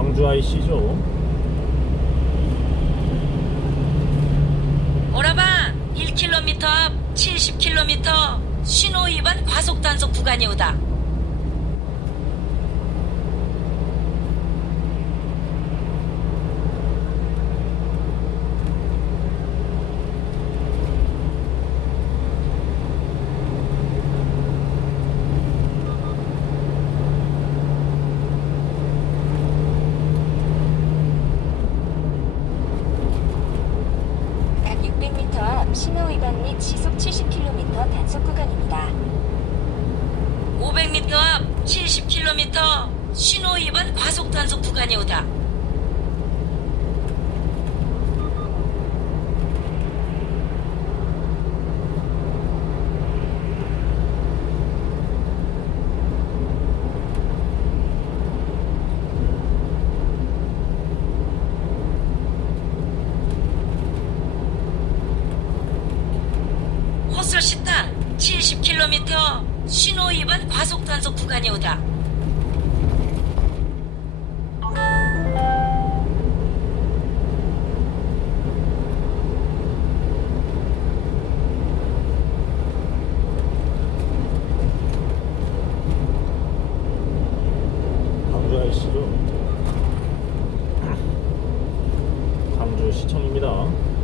광주 IC죠. 오라바 1km 앞 70km 신호 위반 과속 단속 구간이 오다. 600m 앞 신호 위반 및 시속 70km 단속 구간입니다. 500m 앞 70km 신호 위반 과속 단속 구간이 오다. 호설 식당 70km 신호 위반 과속 단속 구간이 오다. 광주 시청입니다.